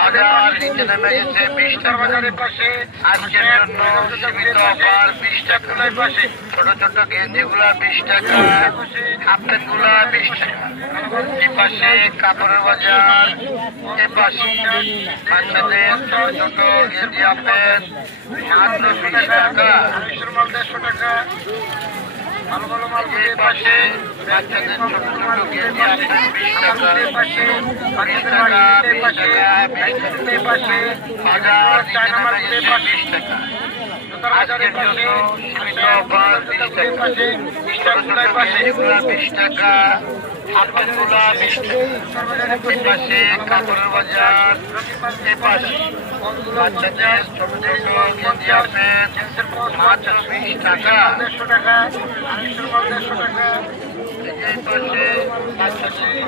বাজার নিচে নেমে গেছে 20 টাকা। আজকের জন্য সীমিত অফার 20 টাকা। ছোট ছোট গেঞ্জিগুলা 20 টাকা, হাফ প্যান্ট গুলা 20 টাকা। এপাশে কাপড়ের বাজার, এপাশে বাচ্চাদের ছোট ছোট গেঞ্জি হাফ প্যান্ট মাত্র 20 টাকা। এপাশে বাচ্চাদের ছোট ছোট গেঞ্জি হাফ প্যান্ট 20 টাকা, 20 টাকা, 20 টাকা, 20 টাকা। বাজার নিচে নেমে গেছে 20 টাকা। আজকের জন্য সীমিত অফার 20 টাকা। ছোট ছোট গেঞ্জিগুলা 20 টাকা, হাফ প্যান্টগুলা 20 টাকা। এপাশে কাপড়ের বাজার, এপাশে বাচ্চাদের ছোট ছোট গেঞ্জি হাফ প্যান্ট মাত্র 20 টাকা। এই পাশে বাচ্চাদের